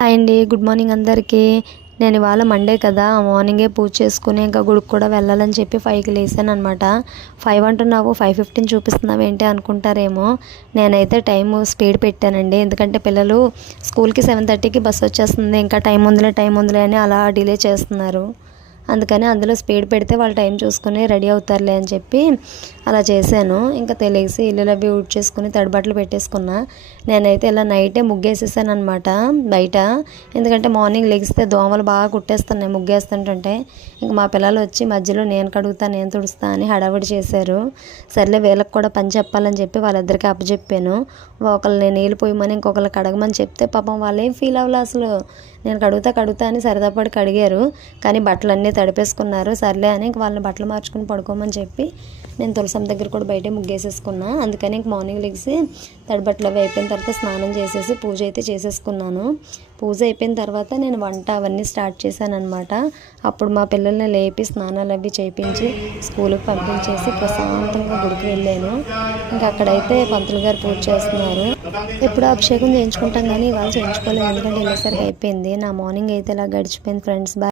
Hi అండి good morning అందరికీ. నేను ఇవాళ మండే కదా మార్నింగే పూజ చేసుకుని ఇంకా గుడికి కూడా వెళ్ళాలని చెప్పి ఫైవ్కి లేసాను అనమాట ఫైవ్ అంటున్నావు ఫైవ్ ఫిఫ్టీన్ చూపిస్తున్నావు ఏంటి అనుకుంటారేమో. నేనైతే టైం స్పీడ్ పెట్టానండి ఎందుకంటే పిల్లలు స్కూల్కి సెవెన్ థర్టీకి బస్సు వచ్చేస్తుంది ఇంకా టైం ఉందిలే టైం ఉందిలే అని అలా డిలే చేస్తున్నారు. అందుకని అందులో స్పీడ్ పెడితే వాళ్ళు టైం చూసుకుని రెడీ అవుతారులే అని చెప్పి అలా చేశాను. ఇంకా తెలిసి ఇల్లులు అవి ఊడ్ చేసుకుని తడిబట్టలు పెట్టేసుకున్నా. నేనైతే ఇలా నైటే ముగ్గేసేసాను అనమాట బయట. ఎందుకంటే మార్నింగ్ లెగిస్తే దోమలు బాగా కుట్టేస్తున్నాయి ముగ్గేస్తుంటుంటే. ఇంక మా పిల్లలు వచ్చి మధ్యలో నేను కడుగుతా నేను తుడుస్తా అని హడావిడి చేశారు. సర్లే వీళ్ళకి కూడా పని చెప్పాలని చెప్పి వాళ్ళిద్దరికి అప్పచెప్పాను. ఒకళ్ళు నీళ్ళు పోయమని ఇంకొకళ్ళు కడగమని చెప్తే పాపం వాళ్ళు ఏం ఫీల్ అవ్వాలి అసలు. నేను కడుగుతా కడుగుతా అని సరదాపడి కడిగారు. కానీ బట్టలన్నీ తడిపేసుకున్నారు. సర్లే అని వాళ్ళని బట్టలు మార్చుకుని పడుకోమని చెప్పి నేను తులసం దగ్గర కూడా బయటే ముగ్గేసేసుకున్నా. అందుకని ఇంక మార్నింగ్ లెగిసి తడి బట్టలు అవి అయిపోయిన తర్వాత స్నానం చేసేసి పూజ అయితే చేసేసుకున్నాను. పూజ అయిపోయిన తర్వాత నేను వంట అవన్నీ స్టార్ట్ చేశాను అప్పుడు మా పిల్లల్ని లేపి స్నానాలు అవి చేయించి స్కూల్కి పంపించేసి ప్రశాంతంగా గుడికి వెళ్ళాను. ఇంకా అక్కడైతే పంతులు గారు పూజ చేస్తున్నారు. ఎప్పుడు అభిషేకం చేయించుకుంటాం కానీ ఇవాళ చేయించుకోలేదు. ఎందుకంటే వెళ్ళేసరికి అయిపోయింది. నా మార్నింగ్ అయితే ఇలా గడిచిపోయింది ఫ్రెండ్స్. బాయ్